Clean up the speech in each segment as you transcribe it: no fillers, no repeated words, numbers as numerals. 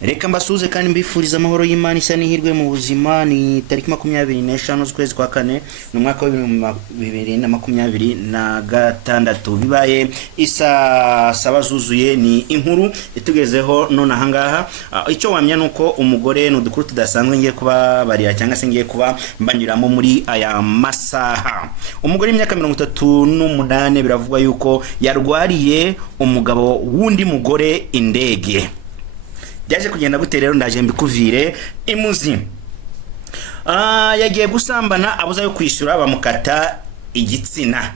Reka mbasuze kandi mbifuriza amahoro y'Imana isa n'ihirwe mu buzima. Ni tariki 25 z'ukwezi kwa kane mu mwaka wa 2026 bibaye isa saba zuzuye. Ni inkuru itugezeho none ahangaha. Icyo wamya nuko umugore no dukuru tudasanzwe ngiye kuba barira cyangwa se ngiye kuba mbanyuramo muri aya masaha. Umugore imyaka 38 biravugwa yuko yarwariye umugabo wundi mugore indege. Byaje kugenda gute rero ndaje mbikuvire imuzi. Yagiye gusambana abuza yo kwishura bamukata igitsina.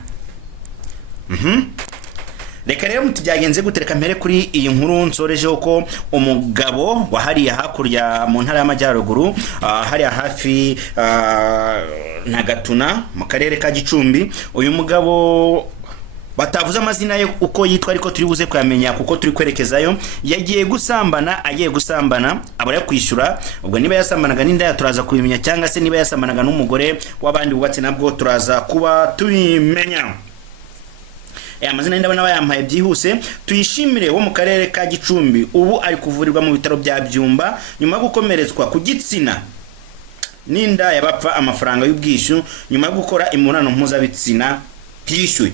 Reka rero mutujyagenze gutereka mpere kuri iyi nkuru nsorejeho ko umugabo wahariye hakurya mu ntara y'amajyaruguru, hariya hafi na Gatuna mu karere ka Gicumbi. Uyu mugabo batavuze amazina ye uko yitwa ariko turi buze kuyamenya kuko turi kwerekezayo. Yagiye gusambana, agiye gusambana abura kwishura. Ubwo niba yasambanaga n'inda turaza kubimenya, cyangwa se niba yasambanaga n'umugore w'abandi wubatse nabwo turaza kuba tubimenya. Amazina y'indabo n'abayampaye byihuse. Tuyishimire wo mu karere ka Gicumbi ubu ari kuvurirwa mu bitaro bya Byumba nyuma yo gukomeretswa ku gitsina n'inda yabapfa amafaranga y'ubwishu nyuma yo gukora imibonano mpuzabitsina tishyuye.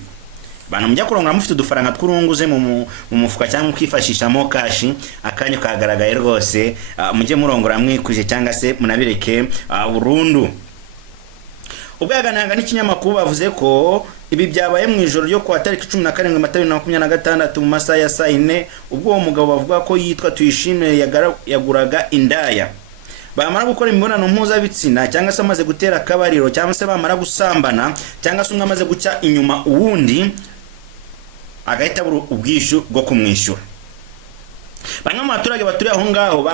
Bana mujya kurongora mufite udufaranga tw'urunguze mu mufuka cyangwa kwifashishamo kashi, akanyo kagaragaye rwose. Mujye murongora mwikuje cyangwa se munabireke burundu. Ubwagananga n'ikinyamakuru bavuze ko ibi byabaye mu ijoro ryo kwa tariki 17 Mata 2026 mu masaha ya saa 4, ubwo uwo mugabo bavuga ko yitwa Tuyishime yaguraga indaya. Bamara gukora imibonano mpuzabitsina cyangwa se amaze gutera akabariro cyangwa se bamara gusambana cyangwa se umwe amaze guca inyuma uwundi agahita ubwishu bwo kumwishyura. Bamwe mu baturage baturiye aho ngaho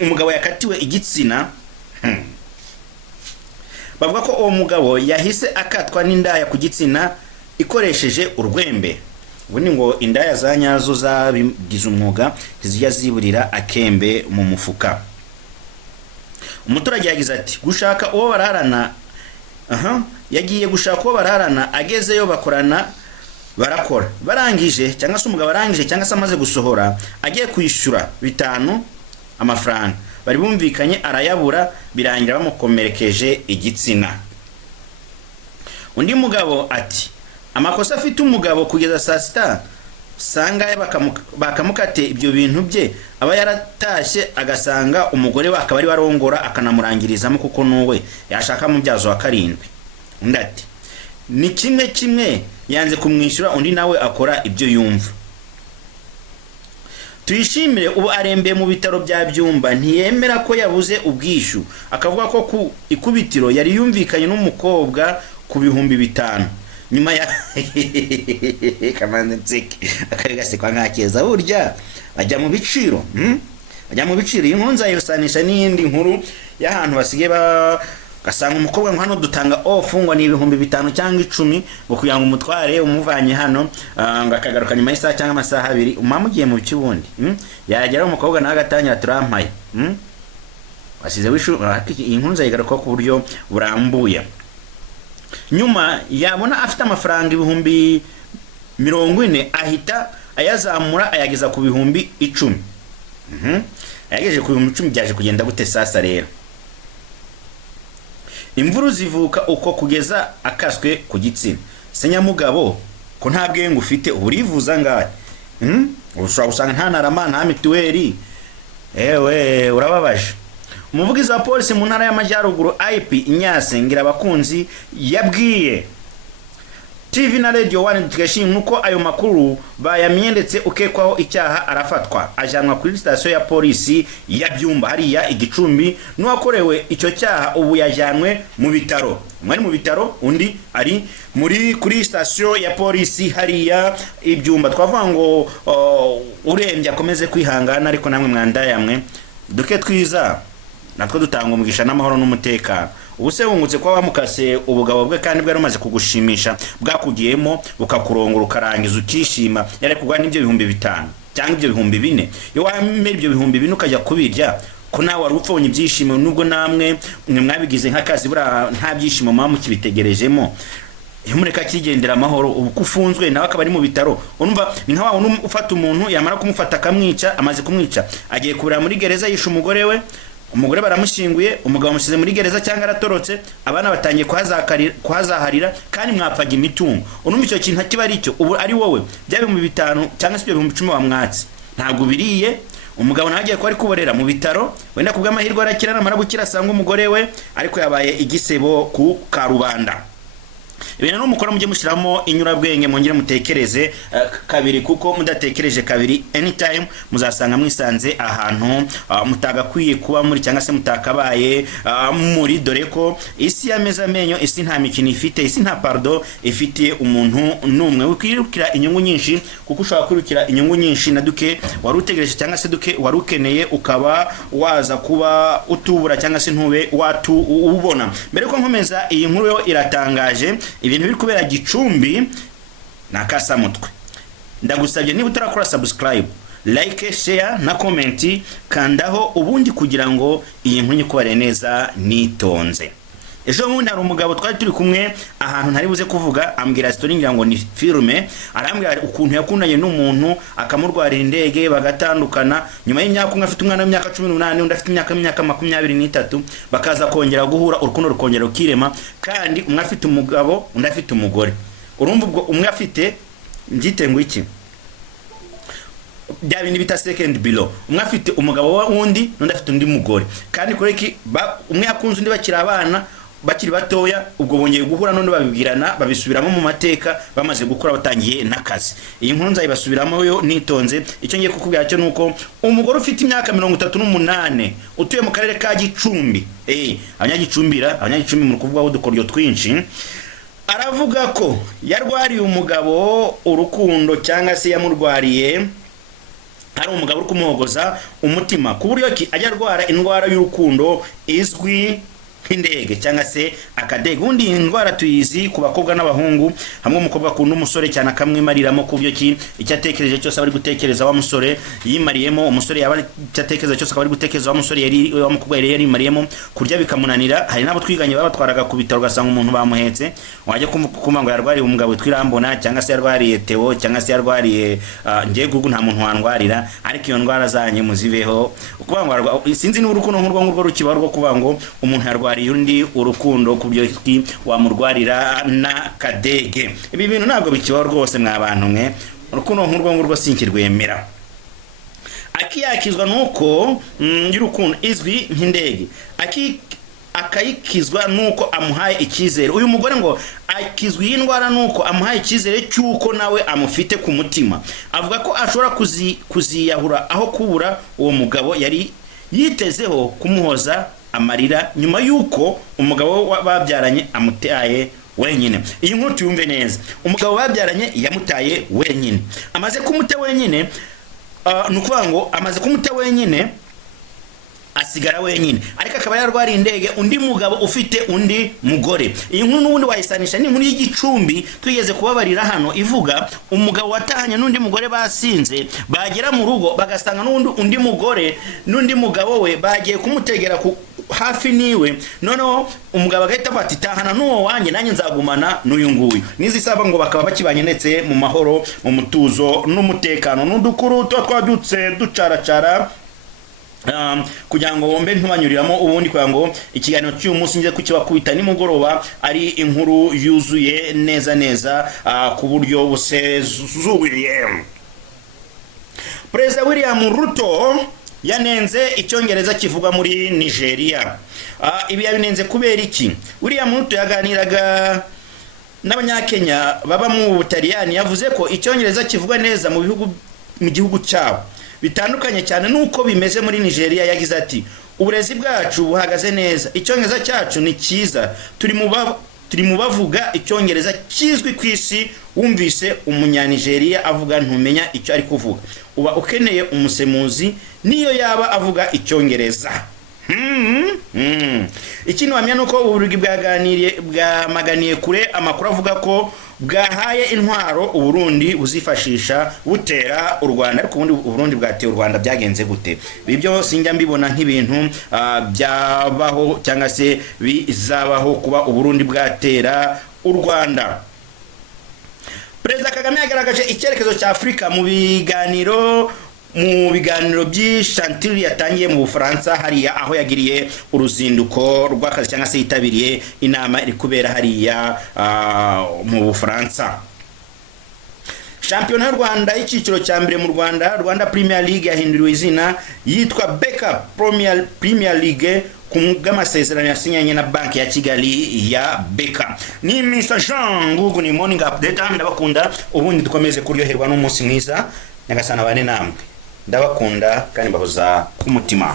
umugabo yakatiwe igitsina bavuga ko uwo mugabo yahise akatwa n'indaya ku gitsina ikoresheje urwembe. Ubundi ngo indaya za nyazo zabigize umwuga zizijya ziburira akembe mu mufuka. Umuturage yagize ati gushaka uwo bararana, yagiye gushaka uwo bararana, agezeyo bakorana barakora, barangije cyangwa se umugabo arangije cyangwa se amaze gusohora agiye kwishura 5 amafaranga bari bumvikanye arayabura, birangira bamukomerekeje igitsina. Undi mugabo ati amakosa afite umugabo kugeza saa 6 sanga bakamukate ibyo bintu bye, aba yaratashye agasanga umugore we akaba ari warongora akanamurangirizamo kuko nuwe yashaka mu byazo wa 7. Undi ati ni kimwe yanze kumwishyura, undi nawe akora ibyo yumva. Tuyishimire ubu arembeye mu bitaro bya Byumba, ntiyemera ko yabuze ubwishu, akavuga ko ku ikubitiro yari yumvikanye n'umukobwa ku 5,000 nyuma ya kamanzeke akagase kwa nkakeza burya ajya mu biciro. Ajya mu biciro. Inkunza yosanisha n'indi nkuru y'ahantu basigaye gasanga umukobwa ngo hano dutanga ofungwa ni 5,000 cyangwa 10 ngo kugira ngo umutware umuvanye hano ngo akagaruka nyuma y'isaha cyangwa amasaha 2 umamugiye mu kibundi. Yagera umukobwa nawe agatanya turampaye. Wasize wishu inkunza yigaruka ku buryo burambuye. Nyuma yabona afite amafaranga 40,000 ahita ayazamura ayageza ku 10,000. Ayageje ku 10,000 byaje kugenda gute sasa rero? Imvuru zivuka uko kugeza akaswe ku gitsina. Senyamugabo ko nta bwenge ufite uburivuza ngahe? Ushobora gusanga nta narama nta mituweli. Ewe urababaje. Umuvugizi wa polisi mu ntara y'amajyaruguru IP Inyase ngira abakunzi yabwiye TV na Radio 1 tukashimye nuko ayo makuru bayamenye ndetse ukekwaho icyaha arafatwa ajanwa kuri station ya polisi ya Byumba hariya Igicumbi. N'uwakorewe icyo cyaha ubu yajanwe mu bitaro. Mwari mu bitaro, undi ari kuri station ya polisi hariya Ibyumba. Twavuga ngo urembye akomeze kwihangana, ariko namwe mwanda yamwe duke twiza natwo dutanga umugisha n'amahoro n'umutekano. Ubuse wungutse kwa bamukase ubugabo bwe kandi bwari umaze kugushimisha, bwakugiyemo bukakurongora ukarangiza ukishima, yari kugwa n'ibyo 5,000 cyangwa ibyo 4,000. Yo wamera ibyo 4,000 ukajya kubirya ko nawe wari upfonye ibyishimo, nubwo namwe mwabigize nk'akazi bura nta byishimo mwa mukibitegerejemo. iyo mureka kigendera amahoro ubu kufunzwe nawe akaba ari mu bitaro urumva ni nka wawe ufata umuntu yamara kumufata akamwica amaze kumwica agiye kubura muri gereza yisha umugore we umugore baramushinguye umugabo amusize muri gereza cyangwa aratorotse abana batangiye kuhazaharira kandi mwapfaga imitungo urumva icyo kintu kiba ari cyo ubu ari wowe byabe mu 5 cyangwa se 10 wa mwatsi ntabwo biriye umugabo nagiye ko ari kuborera mu bitaro wenda kubw'amahirwe arakira namara gukira asanga umugore we ariko yabaye igisebo ku Karubanda ibintu n'umukora mujye mushiramo inyurabwenge mwongere mutekereze kabiri kuko mudatekereje kabiri anytime muzasanga mwisanze ahantu mutagakwiye kuba muri cyangwa se mutakabaye muri dore ko isi yameza amenyo isi nta mikino ifite isi nta pardon ifite umuntu numwe ukirukira inyungu nyinshi kuko ushaka kwirukira inyungu nyinshi na duke warutegereje cyangwa se duke warukeneye ukaba waza kuba utubura cyangwa se ntube watu ubona mbere ko nkomeza iyi nkuru yo iratangaje ibintu biri kubera Gicumbi nakasa mutwe ndagusabye niba utarakora subscribe like share na comment kandaho ubundi kugira ngo iyi nkuru nyikubare neza nitonze ejo bundi hari umugabo twari turi kumwe ahantu ntari buze kuvuga ambwira story ngira ngo ni filme arambwira ukuntu yakundanye n'umuntu akamurwarira indege bagatandukana nyuma y'imyaka umwe afite umwana w'imyaka 18 undi afite imyaka 23 bakaza kongera guhura urukundo rukongera ukirema kandi umwe afite umugabo undi afite umugore urumva ubwo umwe afite ngitengo iki bya bindi bita second below umwe afite umugabo wundi n'undi afite undi mugore kandi kureki umwe yakunze undi bakira abana bakiri batoya ubwo bongeye guhura none babibwirana babisubiramo mu mateka bamaze gukora batangiye nakazi iyi nkuru nzayibasubiramo yo nitonze icyo ngiye kukubwira cyo nuko umugore ufite imyaka 38 utuye mu karere ka Gicumbi abanyagicumbi mu kuvuga aho dukoryo twinshi aravuga ko yarwariye umugabo urukundo cyangwa se yamurwariye ari umugabo uri kumuhogoza umutima ku buryo ki ajya arwara indwara y'urukundo izwi indege cyangwa se akadege undi indwara tuyizi ku bakobwa n'abahungu hamwe umukobwa kunda umusore cyane akamwimariramo ku byo ki icyatekereje cyose abari gutekereza wa musore yimariyemo umusore yaba cyatekereza cyose akaba ari gutekereza wa musore yari wa mukobwa yari yimariyemo kurya bikamunanira hari nabo twiganye babatwaraga ku bitaro gasanga umuntu bamuhetse wajya kumva ngo yarwariye umugabo twirambona cyangwa se yarwariye Theo cyangwa se yarwariye ngiye gugu nta muntu wandwarira ariko iyo ndwara zanye muzibeho ukubangwa sinzi n'urukundo nk'urwo rukiba rwo kuvuga ngo umuntu yarwariye yundi urukundo kubyo wamurwarira na kadege ibi bintu ntabwo bikibaho rwose mwabantu mwe urukundo nk'urwo sinkirwemera akiyakizwa nuko y'urukundo izwi nk'indege akayikizwa nuko amuhaye ikizere uyu mugore ngo akizwe y'indwara nuko amuhaye ikizere cyuko nawe amufite ku mutima avuga ko ashobora kuziyahura aho kubura uwo mugabo yari yitezeho kumuhoza amarira nyuma yuko umugabo babyaranye amutaye wenyine iyi nkuru tuyumve neza umugabo babyaranye yamutaye wenyine amaze kumuta wenyine nukuvuga ngo amaze kumuta wenyine asigara wenyine ariko akaba yarwariye indege undi mugabo ufite undi mugore iyi nkuru n'ubundi wayisanisha ni inkuru y'Igicumbi twigeze kubabarira hano ivuga umugabo watahanye n'undi mugore basinze bagera mu rugo bagasanga n'undi mugore n'undi mugabo we bagiye kumutegera hafi niwe noneho umugabo agahita bati tahana n'uwo wanjye nanjye nzagumana n'uyu nguyu nizisaba ngo bakaba bakibanye ndetse mu mahoro mu mutuzo n'umutekano n'udukuru twadutse ducaracara kugira ngo wombe ntubanyuriramo ubundi kugira ngo ikiganiro cy'uyu munsi ngiye kukibakubita nimugoroba ari inkuru yuzuye neza ku buryo busezuye Perezida William Ruto yanenze icyongereza kivuga muri Nigeria ibi yabinenze kubera iki William Ruto yaganiraga n'abanyakenya baba mu Butaliyani yavuze ko icyongereza kivuga neza mu gihugu cyabo bitandukanye cyane nuko bimeze muri Nigeria yagize ati uburezi bwacu buhagaze neza icyongereza cyacu ni cyiza turi mu bavuga icyongereza kizwi ku isi wumvise umunyanigeria avuga ntumenya icyo ari kuvuga uba ukeneye umusemuzi niyo yaba avuga icyongereza Ikindi wamenya nuko uburugi bwamaganiye kure amakuru avuga ko bwahaye intwaro Uburundi buzifashisha butera u Rwanda ariko ubundi Uburundi bwateye u Rwanda byagenze gute bibyo sinjya mbibona nk'ibintu byabaho cyangwa se bizabaho kuba Uburundi bwatera u Rwanda Perezida Kagame yagaragaje icyerekezo cya Afrika mu biganiro by'Chantilly yatangiye mu Bufaransa hariya aho yagiriye uruzinduko rw'akazi cyangwa se yitabiriye inama iri kubera hariya mu Bufaransa. Shampiyona y'u Rwanda y'ikiciro cya mbere mu Rwanda Premier League yahinduriwe izina yitwa Beka Premier League bw'amasezerano yasinyanye na banki ya Kigali ya Beka. Ni Mr Jean Ngugu, ni morning update. Ndabakunda, ubundi dukomeze kuryoherwa n'umunsi mwiza. Nyagasana bane namwe, ndabakunda kandi mbahoza ku mutima.